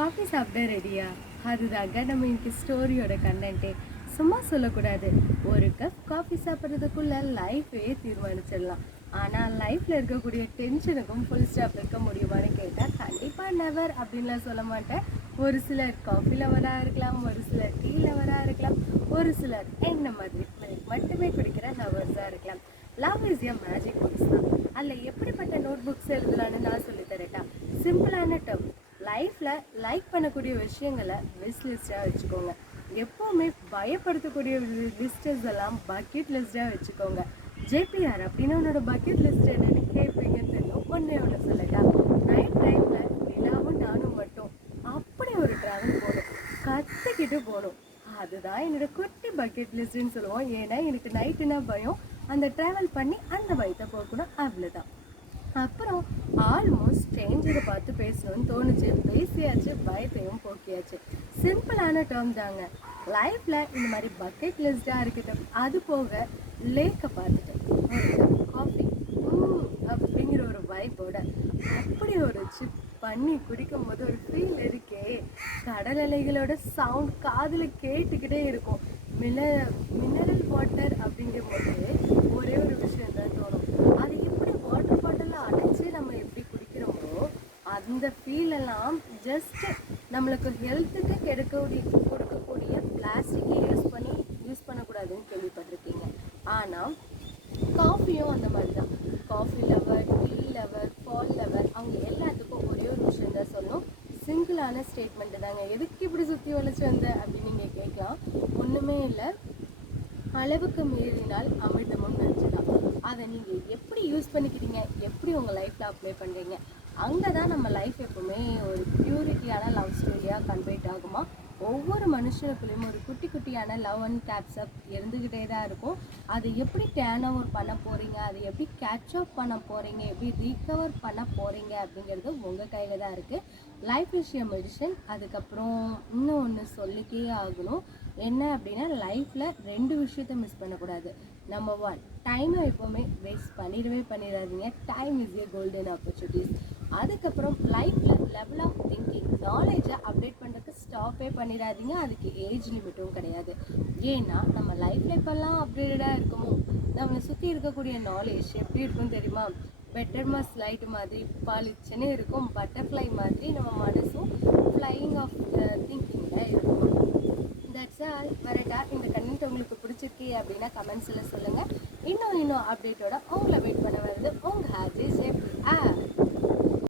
Coffee சாப்பிட ரெடியா? அதுதாங்க நம்ம இன்னைக்கு ஸ்டோரியோட கண்டென்ட்டே. சும்மா சொல்லக்கூடாது. ஒரு கப் காஃபி சாப்பிட்றதுக்குள்ள லைஃபே தீர்மானிச்சிடலாம். ஆனால் லைஃப்பில் இருக்கக்கூடிய டென்ஷனுக்கும் ஃபுல் ஸ்டாப் வைக்க முடியுமான்னு கேட்டால் கண்டிப்பாக நெவர் அப்படின்லாம் சொல்ல மாட்டேன். ஒரு சிலர் காஃபி லவராக இருக்கலாம், ஒரு சிலர் டீ லவராக இருக்கலாம், ஒரு சிலர் என்ன மாதிரி மில்க் மட்டுமே குடிக்கிற லவர்ஸாக இருக்கலாம். Love is a magic books தான். அதில் எப்படிப்பட்ட நோட் புக்ஸ் எழுதலான்னு நான் சொல்லித்தரேட்டா. சிம்பிளான டேர்ம். லைஃப்பில் லைக் பண்ணக்கூடிய விஷயங்களை விஸ் லிஸ்ட்டாக வச்சுக்கோங்க. எப்போவுமே பயப்படுத்தக்கூடிய லிஸ்டஸ் எல்லாம் பக்கெட் லிஸ்ட்டாக வச்சுக்கோங்க. ஜேபிஆர் அப்படின்னு உன்னோட பக்கெட் லிஸ்ட் என்னன்னு கேட்பீங்கன்னு தெரியும். ஒன்று சொல்லட்டா, நைட் டைமில் நிலாவும் நானும் மட்டும் அப்படி ஒரு ட்ராவல் போகணும், கற்றுக்கிட்டு போகணும். அதுதான் என்னோட குட்டி பக்கெட் லிஸ்ட்டுன்னு சொல்லுவோம். ஏன்னா எனக்கு நைட்டுனா பயம், அந்த ட்ராவல் பண்ணி அந்த பயத்தை போக்கணும், அவ்வளோதான். அப்புறம் ஆல்மோஸ்ட் ஸ்ட்ரேஞ்சரை பார்த்து பேசணும்னு தோணுச்சு, பேசியாச்சு, பயத்தையும் போக்கியாச்சு. சிம்பிளான டேர்ம் தாங்க. லைஃப்பில் இந்த மாதிரி பக்கெட் லிஸ்ட்டாக இருக்கட்டும், அது போக லேக்கை பார்த்துட்டு ஒரு காஃபி அப்படிங்கிற ஒரு வைப்போட அப்படி ஒரு சிப் பண்ணி குடிக்கும் போது ஒரு ஃபீல் இருக்கே. கடல் அலைகளோட சவுண்ட் காதில் கேட்டுக்கிட்டே இருக்கும். மினரல் வாட்டர் அப்படிங்கும் போது ஒரே ஒரு விஷயம் தான் தோணும், அது எப்படி வாட்டர் பாட்டிலில் அடைச்சி நம்ம எப்படி குடிக்கிறோமோ அந்த ஃபீலெல்லாம் ஜஸ்ட் நம்மளுக்கு ஹெல்த்துக்கு கொடுக்கக்கூடிய பிளாஸ்டிக்கை யூஸ் பண்ணக்கூடாதுன்னு கேள்விப்பட்டிருக்கீங்க. ஆனால் காஃபியும் அந்த மாதிரி தான். காஃபி லவர், டீ லவர், பால் லவர், அவங்க எல்லாத்துக்கும் ஒரே ஒரு விஷயம் தான் சொல்லணும். சிங்கிளான ஸ்டேட்மெண்ட்டு தாங்க. எதுக்கு இப்படி சுற்றி வளைச்சு வந்த அப்படின்னு நீங்கள் கேட்கலாம். ஒன்றுமே இல்லை, அளவுக்கு மீறினால் அமிர்தமும் நஞ்சு தான். அதை நீங்கள் எப்படி யூஸ் பண்ணிக்கிறீங்க, எப்படி உங்கள் லைஃப்பில் அப்ளை பண்ணுறீங்க, அங்கே தான் நம்ம லைஃப் எப்பவுமே ஒரு பியூரிட்டியான லவ் ஸ்டோரியாக கன்வெர்ட் ஆகுமா. ஒவ்வொரு மனுஷனுக்குள்ளேயும் ஒரு குட்டி குட்டியான லவ் அண்ட் கேப்ஸ்அப் இருந்துக்கிட்டே தான் இருக்கும். அதை எப்படி டேர்ன் ஓவர் பண்ண போகிறீங்க, அதை எப்படி கேட்ச் அப் பண்ண போகிறீங்க, எப்படி ரீகவர் பண்ண போகிறீங்க அப்படிங்கிறது உங்கள் கையில் தான் இருக்குது. Life is a medicine. அதுக்கப்புறம் இன்னும் ஒன்று சொல்லிக்கே ஆகணும். என்ன அப்படின்னா, லைஃப்பில் ரெண்டு விஷயத்த மிஸ் பண்ணக்கூடாது. நம்பர் 1, டைமை எப்போவுமே வேஸ்ட் பண்ணிடாதீங்க. Time is a golden opportunities. அதுக்கப்புறம் லைஃப்பில் லெவல் ஆஃப் திங்கிங், நாலேஜை அப்டேட் பண்ணுறதுக்கு ஸ்டாப்பே பண்ணிடாதீங்க. அதுக்கு ஏஜ் லிமிட்டும் கிடையாது. ஏன்னா நம்ம லைஃப்பில் இப்போல்லாம் அப்டேட்டடாக இருக்குமோ, நம்மளை சுற்றி இருக்கக்கூடிய நாலேஜ் எப்படி இருக்கும் தெரியுமா? பெட்டர் மாஸ் லைட் மாதிரி பாலிச்சுன்னு இருக்கும். பட்டர்ஃப்ளை மாதிரி நம்ம மனசும் ஃப்ளையிங் ஆஃப் திங்கிங்கில் இருக்கும். That's all. வரட்டா. இந்த கண்டென்ட் உங்களுக்கு பிடிச்சிருக்கு அப்படின்னா கமெண்ட்ஸில் சொல்லுங்கள். இன்னும் அப்டேட்டோட உங்களை வெயிட் பண்ண வருது உங்கள் ஹாஜி ஷேப்.